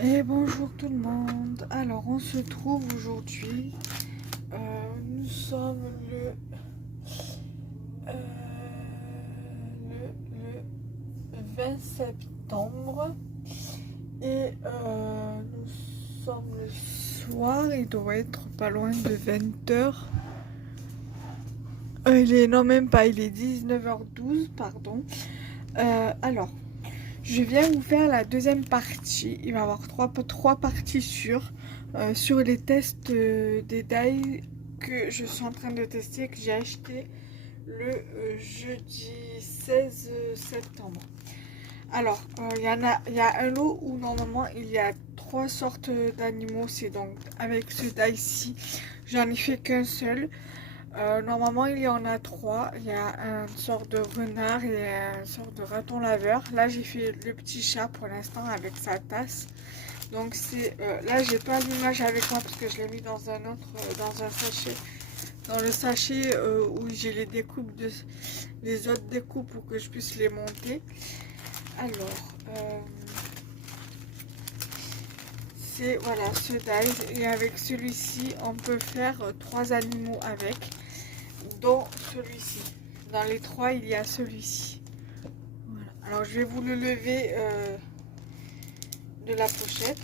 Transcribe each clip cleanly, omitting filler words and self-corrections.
Et bonjour tout le monde. Alors on se trouve aujourd'hui. Nous sommes euh, le 20 septembre et nous sommes le soir. Il doit être pas loin de 20h. Non, même pas, il est 19h12, pardon. Alors, je viens vous faire la deuxième partie. Il va y avoir trois parties sur les tests des die que je suis en train de tester, que j'ai acheté le jeudi 16 septembre. Alors, il y a un lot où normalement il y a trois sortes d'animaux. C'est donc avec ce die-ci, j'en ai fait qu'un seul. Normalement, il y en a trois. Il y a une sorte de renard et une sorte de raton laveur. Là, j'ai fait le petit chat pour l'instant avec sa tasse. Donc, là, j'ai pas l'image avec moi parce que je l'ai mis dans dans un sachet. Dans le sachet où j'ai les autres découpes pour que je puisse les monter. Alors, c'est voilà ce dice. Et avec celui-ci, on peut faire trois animaux avec. Dont celui-ci. Dans les trois, il y a celui-ci. Voilà. Alors, je vais vous le lever de la pochette.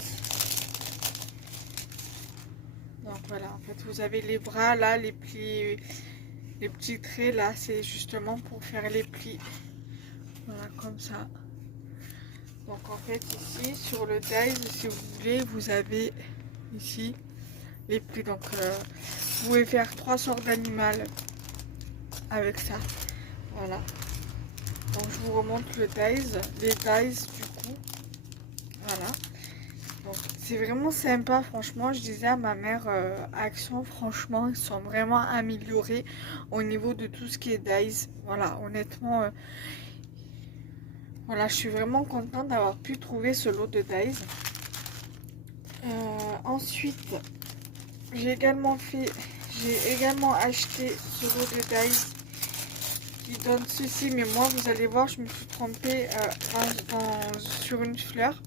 Donc, voilà. En fait, vous avez les bras, là, les plis, les petits traits, là, c'est justement pour faire les plis. Voilà, comme ça. Donc, en fait, ici, sur le dice, si vous voulez, vous avez ici les plis. Donc, vous pouvez faire trois sortes d'animaux avec ça. Voilà. Donc je vous remonte le dice, les dice du coup. Voilà. Donc c'est vraiment sympa, franchement. Je disais à ma mère, Action, franchement, ils sont vraiment améliorés au niveau de tout ce qui est dice. Voilà, honnêtement, voilà, je suis vraiment contente d'avoir pu trouver ce lot de dice. Ensuite, j'ai également acheté ce lot de dice qui donne ceci, mais moi vous allez voir, je me suis trompée sur une fleur.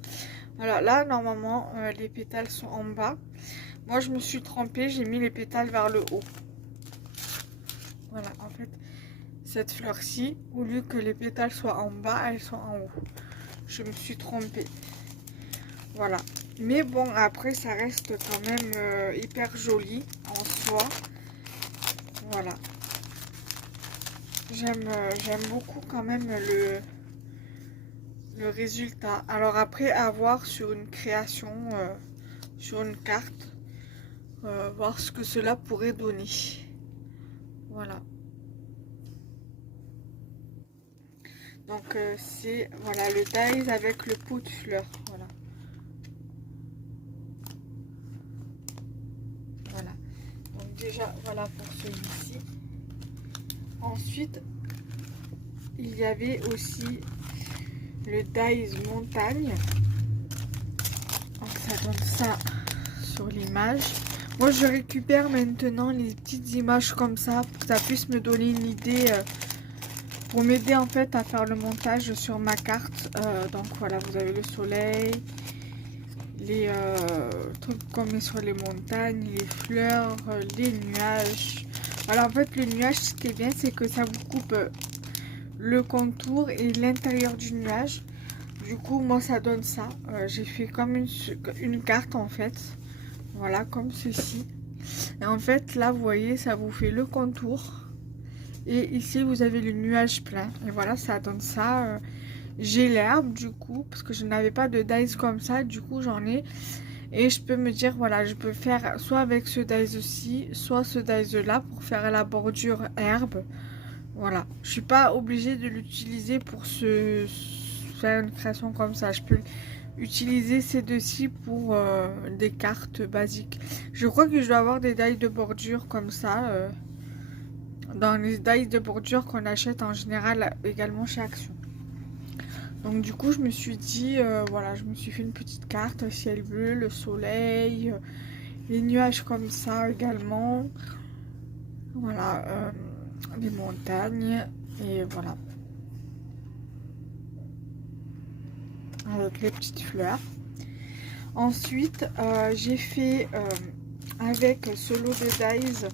Voilà, là normalement les pétales sont en bas. Moi je me suis trompée, j'ai mis les pétales vers le haut. Voilà, en fait cette fleur-ci, au lieu que les pétales soient en bas, elles sont en haut. Je me suis trompée. Voilà, mais bon, après ça reste quand même hyper joli en soi. Voilà, j'aime beaucoup quand même le résultat. Alors après, à voir sur une création, sur une carte, voir ce que cela pourrait donner. Voilà. Donc c'est voilà le dice avec le pot de fleurs. Voilà. Voilà. Donc déjà voilà pour celui-ci. Ensuite, il y avait aussi le dice montagne. Donc ça donne ça sur l'image. Moi je récupère maintenant les petites images comme ça pour que ça puisse me donner une idée. Pour m'aider en fait à faire le montage sur ma carte. Donc voilà, vous avez le soleil, les trucs qu'on met sur les montagnes, les fleurs, les nuages. Voilà, en fait le nuage, ce qui est bien, c'est que ça vous coupe le contour et l'intérieur du nuage. Du coup, moi ça donne ça. J'ai fait comme une carte en fait. Voilà, comme ceci. Et en fait là, vous voyez, ça vous fait le contour. Et ici, vous avez le nuage plein. Et voilà, ça donne ça. J'ai l'herbe, du coup, parce que je n'avais pas de dice comme ça. Du coup, j'en ai. Et je peux me dire, voilà, je peux faire soit avec ce dice-ci, soit ce dice-là pour faire la bordure herbe. Voilà. Je suis pas obligée de l'utiliser pour faire une création comme ça. Je peux utiliser ces deux-ci pour des cartes basiques. Je crois que je dois avoir des dice de bordure comme ça. Dans les dice de bordure qu'on achète en général également chez Action. Donc du coup je me suis dit, voilà, je me suis fait une petite carte, ciel bleu, le soleil, les nuages comme ça également. Voilà, les montagnes et voilà. Avec les petites fleurs. Ensuite, j'ai fait avec ce lot de dies.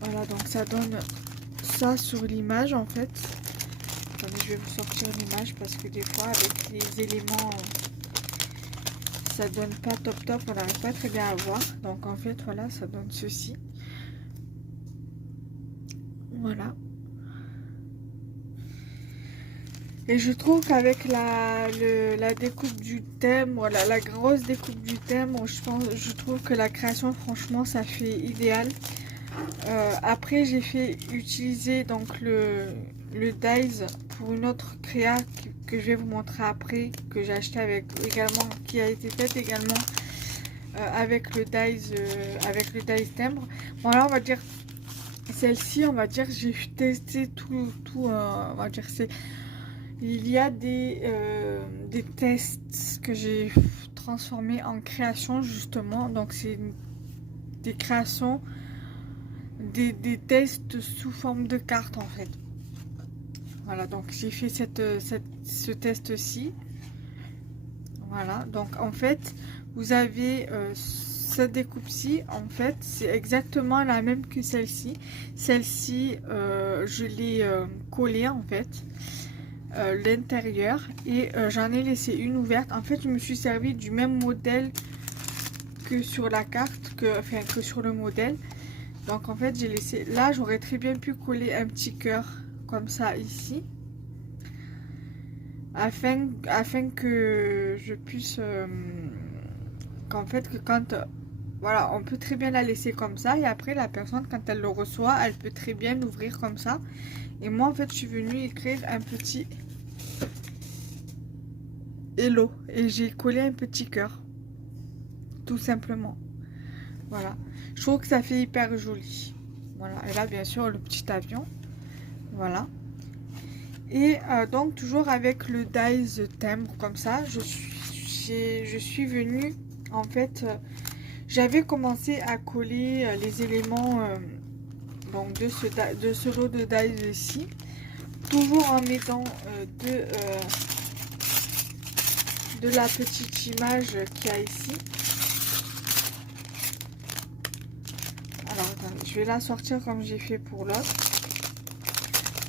Voilà, donc ça donne ça sur l'image en fait. Attendez, je vais vous sortir l'image parce que des fois avec les éléments ça donne pas top, on n'arrive pas très bien à voir. Donc en fait voilà, ça donne ceci. Voilà. Et je trouve qu'avec la découpe du thème, voilà, la grosse découpe du thème, je trouve que la création, franchement, ça fait idéal. Après, j'ai fait utiliser donc le dies pour une autre créa que je vais vous montrer après, que j'ai acheté avec également, qui a été faite également avec le dies timbre. Voilà, on va dire celle-ci, on va dire j'ai testé tout, on va dire c'est. Il y a des tests que j'ai transformés en création justement. Donc c'est des créations, des tests sous forme de carte en fait. Voilà, donc j'ai fait ce test-ci. Voilà, donc en fait, vous avez cette découpe-ci. En fait, c'est exactement la même que celle-ci. Celle-ci, je l'ai collée en fait. L'intérieur et j'en ai laissé une ouverte. En fait, je me suis servi du même modèle que sur la carte, que sur le modèle. Donc en fait, j'ai laissé là, j'aurais très bien pu coller un petit cœur comme ça ici, afin que je puisse qu'en fait que quand voilà, on peut très bien la laisser comme ça et après la personne quand elle le reçoit, elle peut très bien l'ouvrir comme ça. Et moi en fait, je suis venue écrire un petit hello et j'ai collé un petit cœur tout simplement. Voilà, je trouve que ça fait hyper joli. Voilà, et là bien sûr le petit avion. Voilà, et donc toujours avec le dies timbre comme ça, je suis venue en fait, j'avais commencé à coller les éléments donc de ce lot de dies ici, toujours en mettant de la petite image qu'il y a ici. Alors attendez, je vais la sortir comme j'ai fait pour l'autre,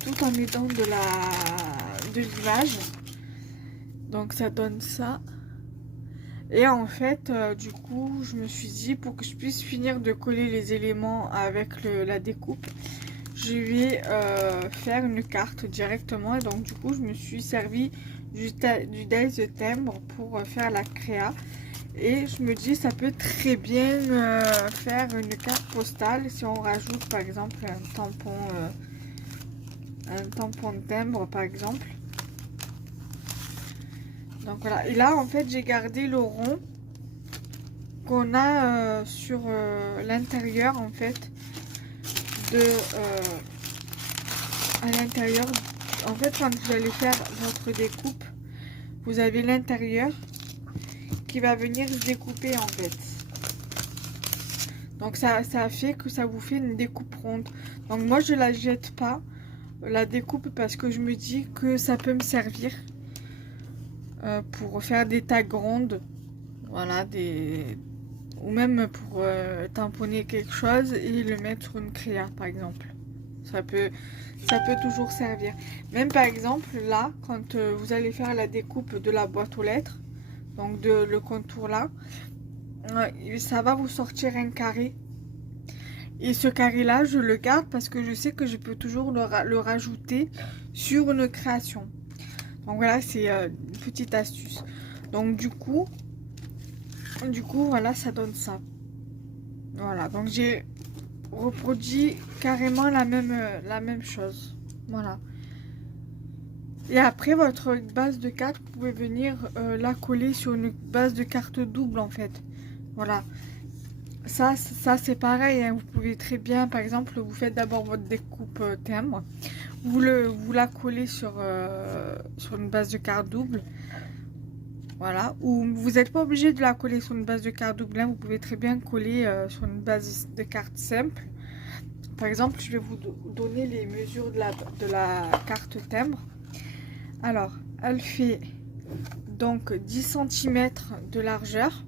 tout en mettant de l'image. Donc ça donne ça. Et en fait, du coup, je me suis dit, pour que je puisse finir de coller les éléments avec la découpe, je vais faire une carte directement. Et donc du coup, je me suis servi du dies timbre pour faire la créa. Et je me dis, ça peut très bien faire une carte postale si on rajoute par exemple un tampon de timbre par exemple. Donc voilà, et là en fait j'ai gardé le rond qu'on a sur l'intérieur en fait à l'intérieur. En fait, quand vous allez faire votre découpe, vous avez l'intérieur qui va venir se découper en fait. Donc ça fait que ça vous fait une découpe ronde. Donc moi je la jette pas la découpe parce que je me dis que ça peut me servir pour faire des tags rondes, voilà, ou même pour tamponner quelque chose et le mettre sur une créa par exemple. Ça peut toujours servir. Même par exemple là, quand vous allez faire la découpe de la boîte aux lettres, donc le contour là, ça va vous sortir un carré. Et ce carré là, je le garde parce que je sais que je peux toujours le rajouter sur une création. Donc voilà, c'est une petite astuce. Donc du coup, voilà, ça donne ça. Voilà, donc j'ai reproduit carrément la même chose. Voilà. Et après, votre base de carte, vous pouvez venir la coller sur une base de carte double en fait. Voilà. Ça c'est pareil, hein. Vous pouvez très bien, par exemple, vous faites d'abord votre découpe timbre. Vous la collez sur une base de carte double. Voilà. Ou vous n'êtes pas obligé de la coller sur une base de carte double, hein. Vous pouvez très bien coller sur une base de carte simple. Par exemple, je vais vous donner les mesures de la carte timbre. Alors, elle fait donc 10 cm de largeur.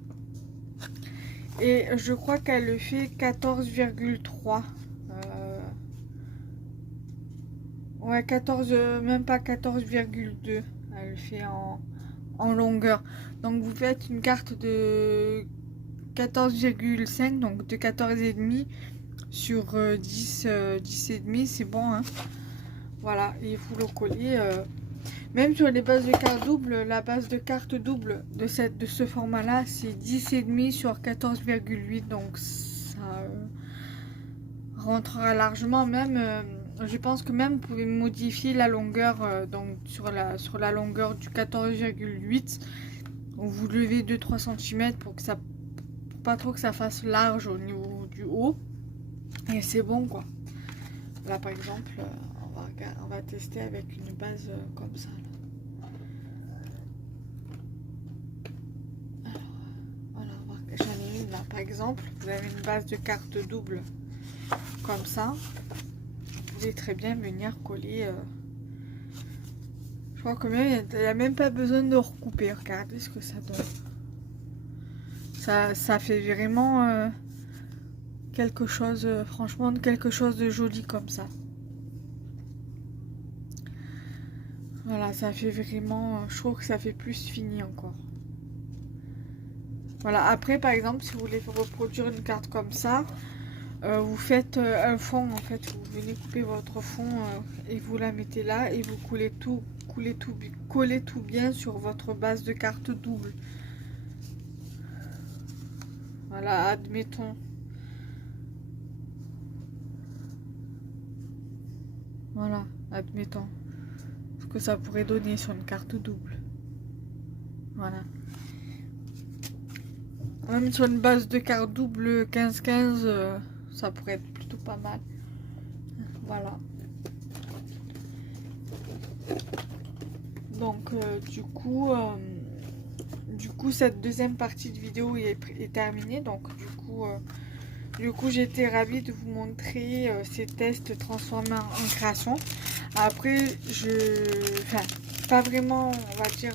Et je crois qu'elle fait 14,3. Ouais, 14, même pas 14,2. Elle fait en longueur. Donc vous faites une carte de 14,5, donc de 14,5 sur 10, 10,5, c'est bon, hein. Voilà, et vous le collez. Même sur les bases de carte double, la base de carte double de ce format-là, c'est 10,5 sur 14,8, donc ça rentrera largement. Même, je pense que même vous pouvez modifier la longueur, donc sur la longueur du 14,8, vous levez 2-3 cm pour que ça, pour pas trop que ça fasse large au niveau du haut, et c'est bon quoi. Là par exemple, on va tester avec une base comme ça. Alors, voilà, j'en ai une là par exemple. Vous avez une base de carte double comme ça. Vous pouvez très bien venir coller. Je crois que même il n'y a même pas besoin de recouper. Regardez ce que ça donne. Ça fait vraiment quelque chose, franchement, quelque chose de joli comme ça. Voilà, ça fait vraiment, je trouve que ça fait plus fini encore. Voilà, après par exemple, si vous voulez reproduire une carte comme ça, vous faites un fond en fait, vous venez couper votre fond et vous la mettez là et vous collez tout bien sur votre base de carte double. Voilà, admettons. Voilà, admettons. Ce que ça pourrait donner sur une carte double. Voilà. Même sur une base de carte double 15-15, ça pourrait être plutôt pas mal. Voilà. Donc du coup cette deuxième partie de vidéo est terminée. Donc du coup j'étais ravie de vous montrer ces tests transformés en création. Après pas vraiment, on va dire,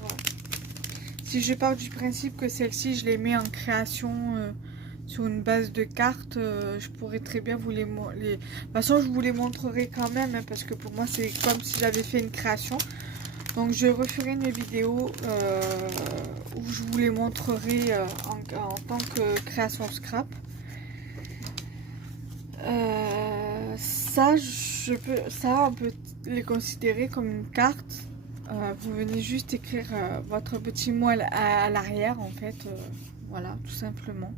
si je pars du principe que celle-ci je les mets en création sur une base de cartes, je pourrais très bien vous de toute façon je vous les montrerai quand même, hein, parce que pour moi c'est comme si j'avais fait une création. Donc je referai une vidéo où je vous les montrerai en tant que création scrap. Ça on peut les considérer comme une carte. Vous venez juste écrire votre petit mot à l'arrière en fait. Voilà, tout simplement.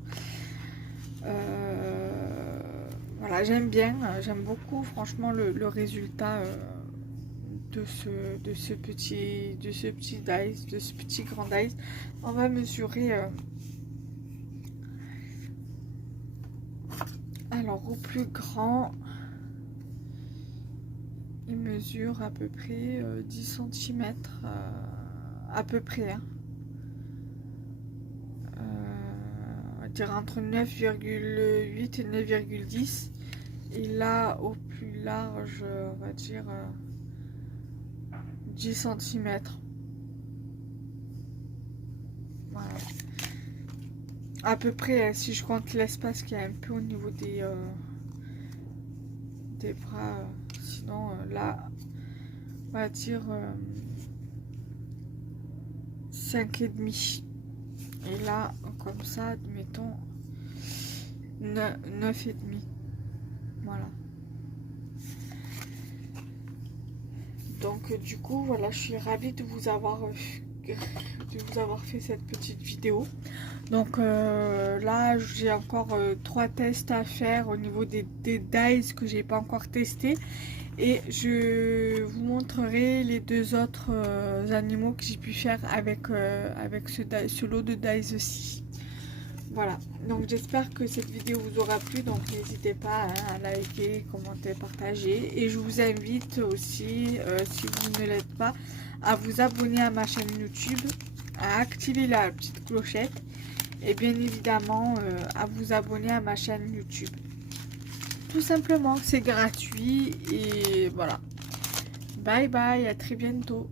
Voilà, j'aime bien, j'aime beaucoup franchement le résultat de ce petit dice, de ce petit grand dice. On va mesurer alors au plus grand, il mesure à peu près 10 cm à peu près, hein. On va dire entre 9,8 et 9,10, et là au plus large on va dire 10 cm. Voilà. À peu près, si je compte l'espace qu'il y a un peu au niveau des bras. Sinon, là, on va dire 5,5. Et là, comme ça, admettons 9,5. Voilà. Donc du coup voilà, je suis ravie de vous avoir fait cette petite vidéo. Donc là j'ai encore 3 tests à faire au niveau des dies que j'ai pas encore testé, et je vous montrerai les 2 autres animaux que j'ai pu faire avec ce lot de dies aussi. Voilà, donc j'espère que cette vidéo vous aura plu, donc n'hésitez pas, hein, à liker, commenter, partager, et je vous invite aussi, si vous ne l'êtes pas, à vous abonner à ma chaîne YouTube, à activer la petite clochette, et bien évidemment à vous abonner à ma chaîne YouTube. Tout simplement, c'est gratuit, et voilà. Bye bye, à très bientôt.